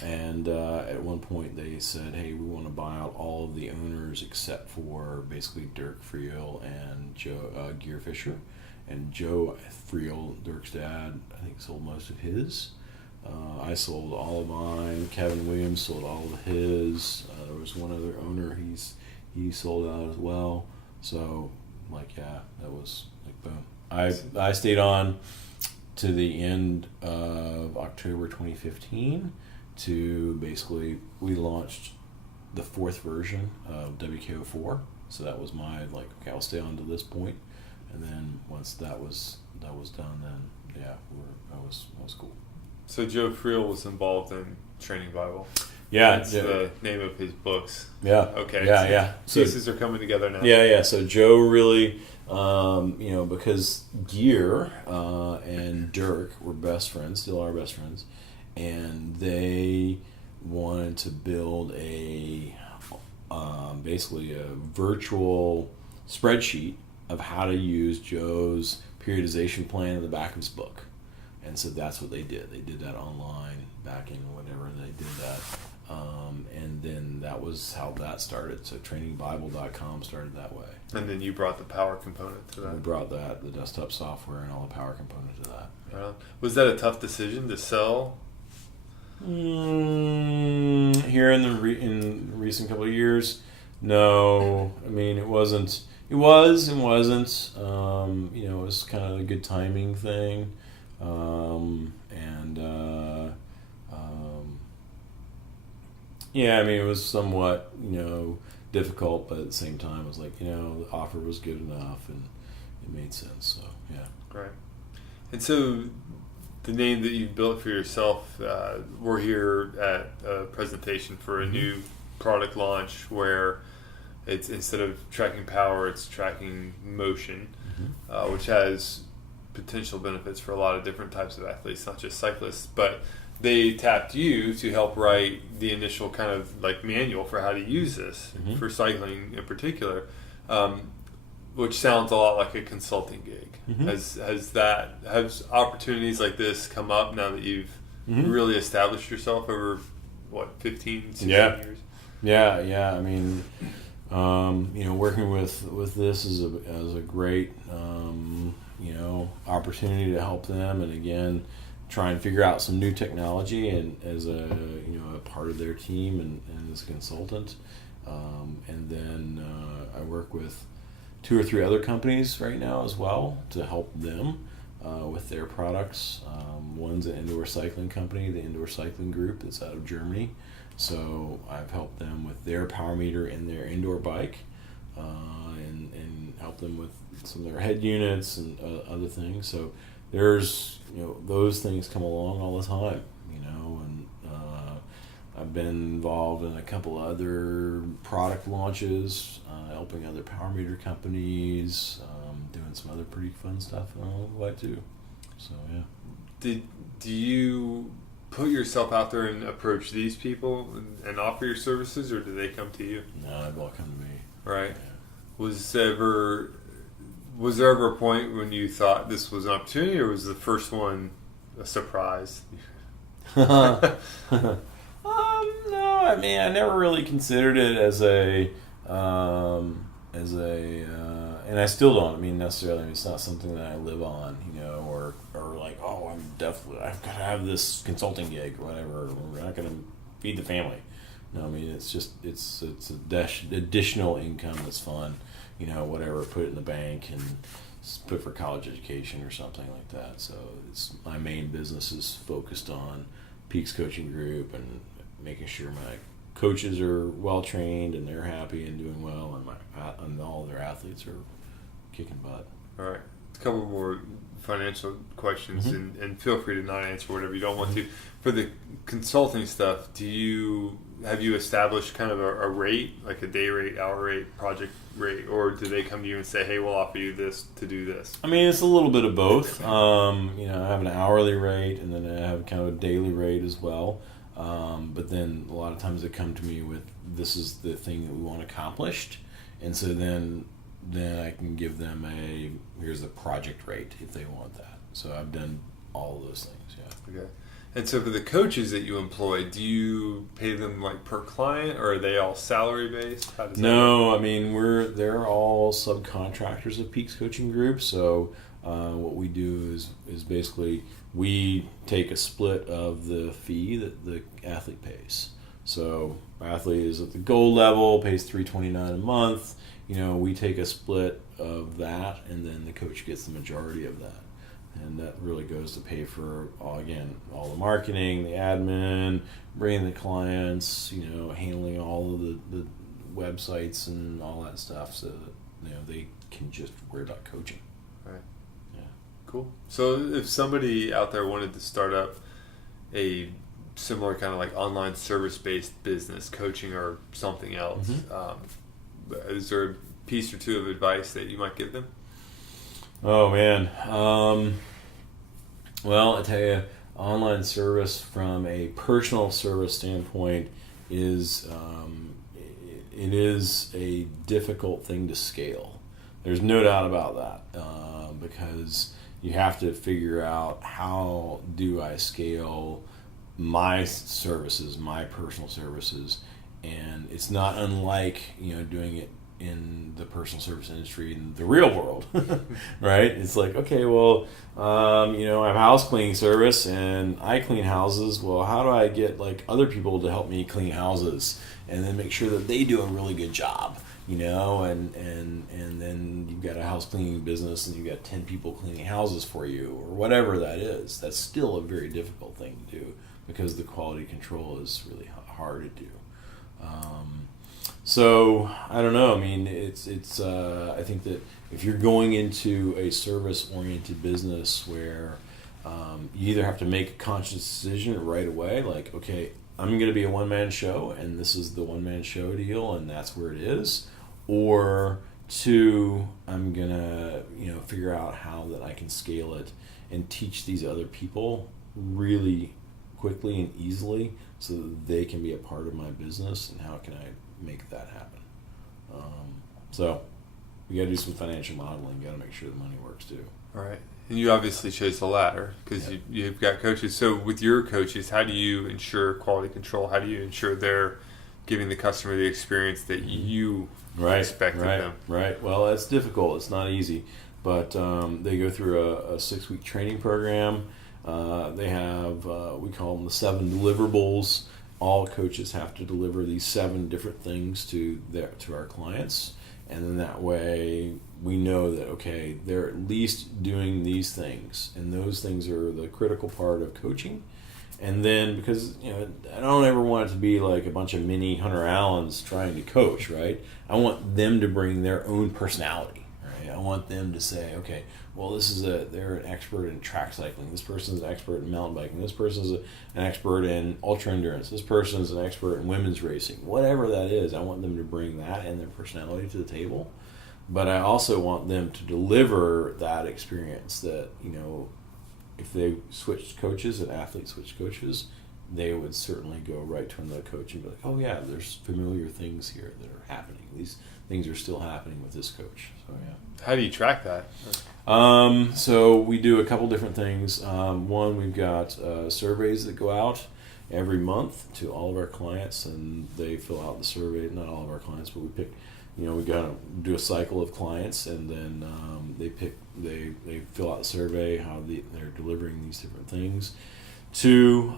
And at one point they said, hey, we want to buy out all of the owners except for basically Dirk Friel and Joe Gear Fisher. And Joe Friel, Dirk's dad, I think sold most of his. I sold all of mine. Kevin Williams sold all of his. There was one other owner he sold out as well. So that was like boom. I stayed on to the end of October 2015 to basically we launched the 4th version of WKO4. So that was my okay, I'll stay on to this point, and then once that was done, then that was cool. So Joe Friel was involved in Training Bible. Yeah, that's the name of his books. Yeah. Okay. Yeah. Pieces are coming together now. Yeah. So Joe really, because Gear and Dirk were best friends, still are best friends, and they wanted to build basically a virtual spreadsheet of how to use Joe's periodization plan in the back of his book. And so that's what they did. They did that online back in whenever they did that. And then that was how that started. So trainingbible.com started that way. And then you brought the power component to that. We brought that, the desktop software and all the power component to that. Yeah. Was that a tough decision to sell? Here in the recent couple of years, no. I mean, it wasn't. It was and wasn't. It was kind of a good timing thing. I mean, it was somewhat, difficult, but at the same time, it was like, the offer was good enough and it made sense. So, yeah. Right. And so the name that you built for yourself, we're here at a presentation for a new product launch where it's instead of tracking power, it's tracking motion, which has potential benefits for a lot of different types of athletes, not just cyclists. But they tapped you to help write the initial kind of manual for how to use this for cycling in particular, which sounds a lot like a consulting gig. Has opportunities like this come up now that you've really established yourself over 15, 16 years? Yeah. I mean, working with this is a great opportunity to help them, and again, try and figure out some new technology and as a part of their team and as a consultant, and then I work with 2 or 3 other companies right now as well to help them with their products. One's an indoor cycling company, the Indoor Cycling Group, that's out of Germany. So I've helped them with their power meter in their indoor bike, and help them with some of their head units and other things. So there's those things come along all the time, and I've been involved in a couple other product launches, helping other power meter companies, doing some other pretty fun stuff along the way too. So yeah. Do you put yourself out there and approach these people and offer your services, or do they come to you? No, they've all come to me. Right. Yeah. Was there ever a point when you thought this was an opportunity, or was the first one a surprise? No, I mean, I never really considered it as a, and I still don't. I mean, necessarily, it's not something that I live on, or like, oh, I've got to have this consulting gig or whatever. We're not going to feed the family. No, I mean it's additional income that's fun, whatever. Put it in the bank and put for college education or something like that. So it's my main business is focused on Peaks Coaching Group and making sure my coaches are well trained and they're happy and doing well, and all their athletes are kicking butt. All right, a couple more financial questions, and feel free to not answer whatever you don't want to. For the consulting stuff, have you established kind of a rate, like a day rate, hour rate, project rate, or do they come to you and say, hey, we'll offer you this to do this? I mean, it's a little bit of both. I have an hourly rate, and then I have kind of a daily rate as well. But then a lot of times they come to me with, this is the thing that we want accomplished, and so then I can give them here's the project rate if they want that. So I've done all of those things, yeah. Okay. And so for the coaches that you employ, do you pay them like per client, or are they all salary based? How does No, I mean they're all subcontractors of Peaks Coaching Group. So what we do is basically we take a split of the fee that the athlete pays. So our athlete is at the gold level, pays $329 a month. We take a split of that, and then the coach gets the majority of that. And that really goes to pay for, all the marketing, the admin, bringing the clients, handling all of the websites and all that stuff, so that they can just worry about coaching. Right. Yeah. Cool. So if somebody out there wanted to start up a similar kind of like online service-based business, coaching or something else, is there a piece or two of advice that you might give them? Oh man. Well, I tell you, online service from a personal service standpoint is it is a difficult thing to scale. There's no doubt about that, because you have to figure out, how do I scale my services, my personal services, and it's not unlike doing it in the personal service industry in the real world, right? It's like, okay, well, I have a house cleaning service and I clean houses. Well, how do I get like other people to help me clean houses and then make sure that they do a really good job, and then you've got a house cleaning business and you've got 10 people cleaning houses for you or whatever that is. That's still a very difficult thing to do because the quality control is really hard to do. So I don't know. I mean, it's. I think that if you're going into a service-oriented business where you either have to make a conscious decision right away, like, okay, I'm going to be a one-man show, and this is the one-man show deal, and that's where it is, or two, I'm going to figure out how that I can scale it and teach these other people really quickly and easily so that they can be a part of my business, and how can I make that happen. So we got to do some financial modeling. Got to make sure the money works too. All right. And you obviously chose the latter because you've got coaches. So with your coaches, how do you ensure quality control? How do you ensure they're giving the customer the experience that you expect of them? Right. Well, that's difficult. It's not easy. But they go through a 6-week training program. They have, we call them the 7 deliverables. All coaches have to deliver these 7 different things to our clients, and then that way we know that, okay, they're at least doing these things, and those things are the critical part of coaching. And then, because I don't ever want it to be like a bunch of mini Hunter Allens trying to coach, right? I want them to bring their own personality, right? I want them to say, okay, well, they're an expert in track cycling. This person's an expert in mountain biking. This person's an expert in ultra endurance. This person's an expert in women's racing. Whatever that is, I want them to bring that and their personality to the table. But I also want them to deliver that experience that, if they switched coaches and athletes switched coaches, they would certainly go right to another coach and be like, oh yeah, there's familiar things here that are happening. These things are still happening with this coach. So yeah. How do you track that? So we do a couple different things. One, we've got surveys that go out every month to all of our clients, and they fill out the survey. Not all of our clients, but we pick. We got to do a cycle of clients, and then they fill out the survey how they're delivering these different things 2,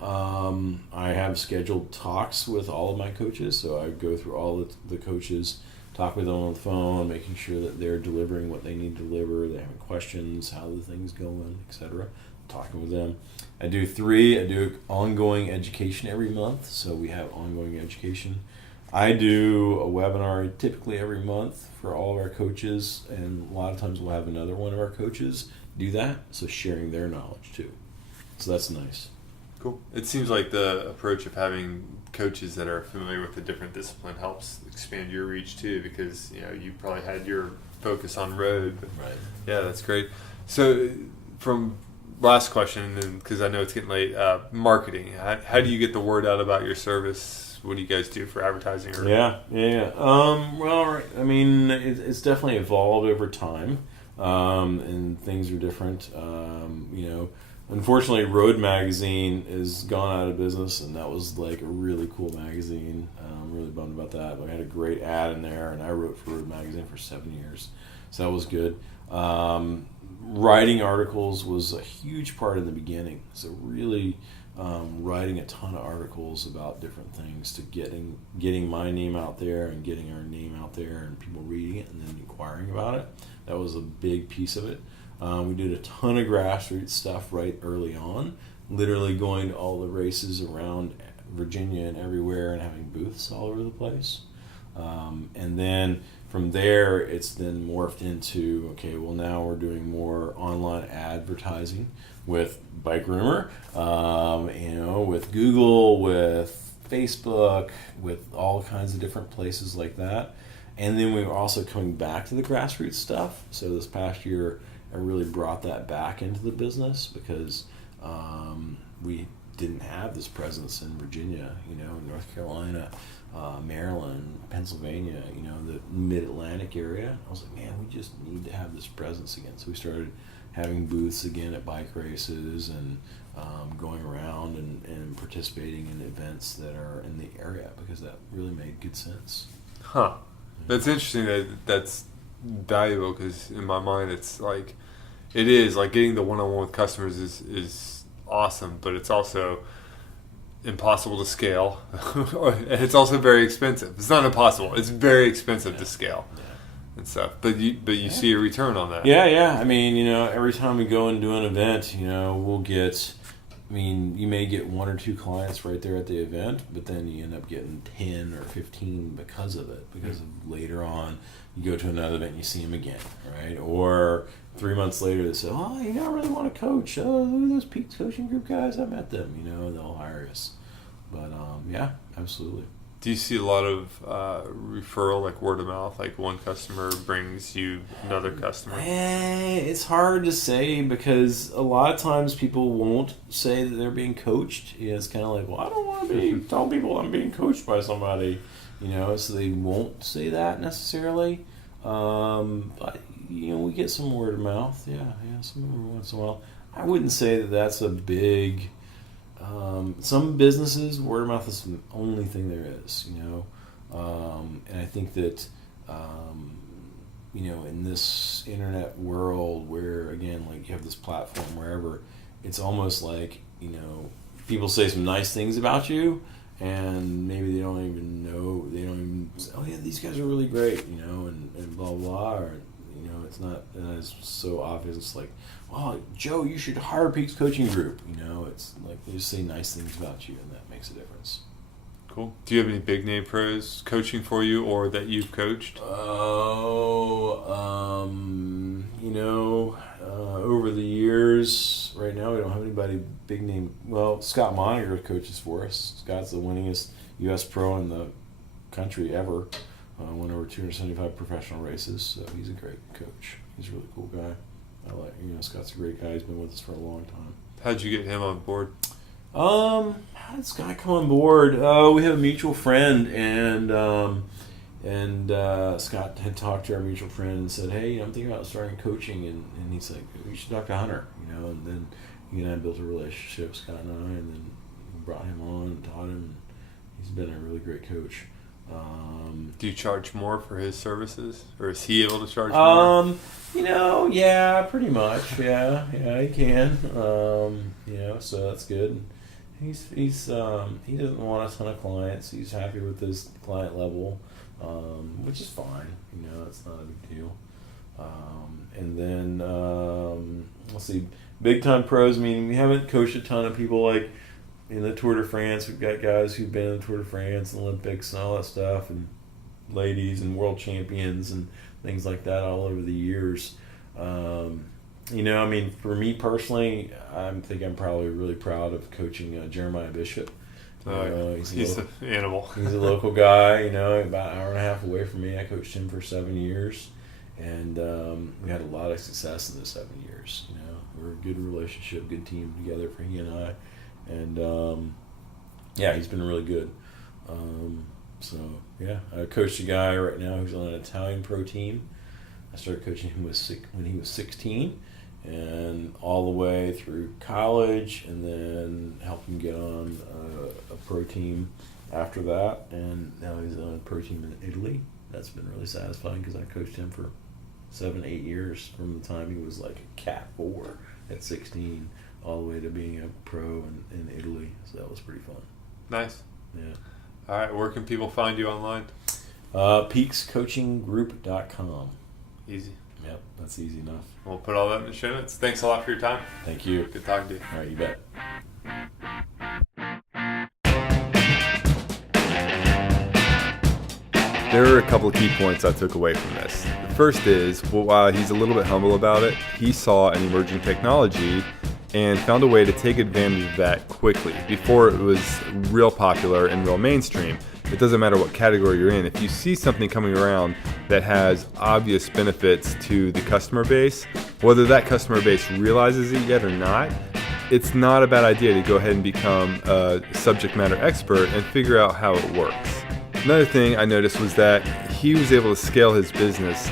I have scheduled talks with all of my coaches. So I go through all the coaches, talk with them on the phone, making sure that they're delivering what they need to deliver. They're having questions, how the thing's going, etc. Talking with them. I do 3. I do ongoing education every month. So we have ongoing education. I do a webinar typically every month for all of our coaches, and a lot of times we'll have another one of our coaches do that. So sharing their knowledge too. So that's nice. Cool. It seems like the approach of having coaches that are familiar with a different discipline helps expand your reach too, because you probably had your focus on road. But Right. Yeah, that's great. So, from last question, and because I know it's getting late, marketing. How do you get the word out about your service? What do you guys do for advertising? Yeah. Well, I mean, it's definitely evolved over time, and things are different. Unfortunately, Road Magazine is gone out of business, and that was like a really cool magazine. I'm really bummed about that. But I had a great ad in there, and I wrote for Road Magazine for 7 years, so that was good. Writing articles was a huge part in the beginning. So really writing a ton of articles about different things to getting my name out there and getting our name out there and people reading it and then inquiring about it. That was a big piece of it. We did a ton of grassroots stuff right early on, literally going to all the races around Virginia and everywhere and having booths all over the place. And then from there, it's then morphed into, okay, well now we're doing more online advertising with Bike Rumor, with Google, with Facebook, with all kinds of different places like that. And then we were also coming back to the grassroots stuff. So this past year, I really brought that back into the business because we didn't have this presence in Virginia, North Carolina, Maryland, Pennsylvania, the mid-Atlantic area. I was like, man, we just need to have this presence again. So we started having booths again at bike races and going around and participating in events that are in the area because that really made good sense. Huh. That's interesting that's valuable because in my mind it is like getting the one-on-one with customers is awesome, but it's also impossible to scale. And it's also very expensive. It's not impossible, it's very expensive to scale and stuff, but you see a return on that. I mean, every time we go and do an event, we'll get, you may get 1 or 2 clients right there at the event, but then you end up getting 10 or 15 because of it, because of later on you go to another event and you see them again, right? Or 3 months later they say, oh, I really want to coach. Oh, who are those Peaks coaching group guys? I met them, they'll hire us. But yeah, absolutely. Do you see a lot of referral, like word of mouth, like one customer brings you another customer? It's hard to say because a lot of times people won't say that they're being coached. It's kind of like, well, I don't want to be telling people I'm being coached by somebody, so they won't say that necessarily. But, we get some word of mouth. Yeah, some every once in a while. I wouldn't say that that's a big... some businesses, word of mouth is the only thing there is, and I think that, in this internet world where, again, like you have this platform wherever, it's almost like, people say some nice things about you and maybe they don't even say, oh yeah, these guys are really great, and blah, blah, or, it's not as so obvious. It's like, oh, Joe, you should hire Peaks Coaching Group. It's like they just say nice things about you, and that makes a difference. Cool. Do you have any big name pros coaching for you, or that you've coached? Over the years, right now we don't have anybody big name. Well, Scott Moniger coaches for us. Scott's the winningest U.S. pro in the country ever. Won over 275 professional races, so he's a great coach. He's a really cool guy. I like, Scott's a great guy. He's been with us for a long time. How'd you get him on board? How did Scott come on board? We have a mutual friend, and Scott had talked to our mutual friend and said, hey, I'm thinking about starting coaching, and he's like, we should talk to Hunter, and then he and I built a relationship, Scott and I, and then brought him on and taught him, and he's been a really great coach. Do you charge more for his services, or is he able to charge more? Yeah, pretty much. Yeah, he can. So that's good. he doesn't want a ton of clients. He's happy with his client level, which is fine. It's not a big deal. And then let's see, big time pros. Meaning we haven't coached a ton of people like in the Tour de France. We've got guys who've been in the Tour de France, and Olympics, and all that stuff, and ladies and world champions and things like that all over the years. For me personally, I'm probably really proud of coaching Jeremiah Bishop. He's an animal. He's a local guy, about an hour and a half away from me. I coached him for 7 years, and we had a lot of success in those 7 years. We're a good relationship, good team together for he and I, and he's been really good. I coach a guy right now who's on an Italian pro team. I started coaching him when he was 16, and all the way through college, and then helped him get on a pro team after that, and now he's on a pro team in Italy. That's been really satisfying because I coached him for 7-8 years from the time he was like a Cat 4 at 16 all the way to being a pro in Italy. So that was pretty fun. Nice. Yeah. All right, where can people find you online? peakscoachinggroup.com. Easy. Yep, that's easy enough. We'll put all that in the show notes. Thanks a lot for your time. Thank you. Good talking to you. All right, you bet. There are a couple of key points I took away from this. The first is, while he's a little bit humble about it, he saw an emerging technology and found a way to take advantage of that quickly before it was real popular and real mainstream. It doesn't matter what category you're in. If you see something coming around that has obvious benefits to the customer base, whether that customer base realizes it yet or not, it's not a bad idea to go ahead and become a subject matter expert and figure out how it works. Another thing I noticed was that he was able to scale his business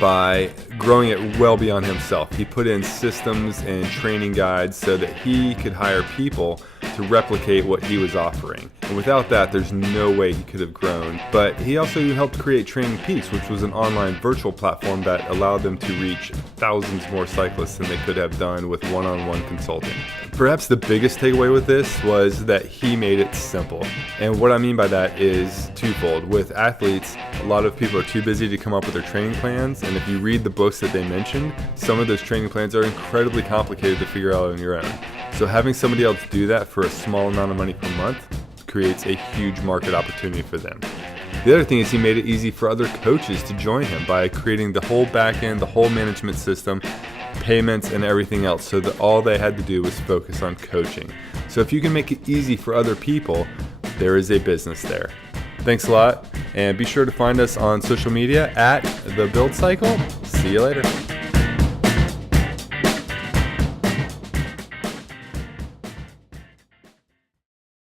by growing it well beyond himself. He put in systems and training guides so that he could hire people to replicate what he was offering. And without that, there's no way he could have grown. But he also helped create TrainingPeaks, which was an online virtual platform that allowed them to reach thousands more cyclists than they could have done with one-on-one consulting. Perhaps the biggest takeaway with this was that he made it simple. And what I mean by that is twofold. With athletes, a lot of people are too busy to come up with their training plans. And if you read the books that they mentioned, some of those training plans are incredibly complicated to figure out on your own. So having somebody else do that for a small amount of money per month creates a huge market opportunity for them. The other thing is he made it easy for other coaches to join him by creating the whole back end, the whole management system, payments, and everything else, so that all they had to do was focus on coaching. So if you can make it easy for other people, there is a business there. Thanks a lot, and be sure to find us on social media at The Build Cycle. See you later.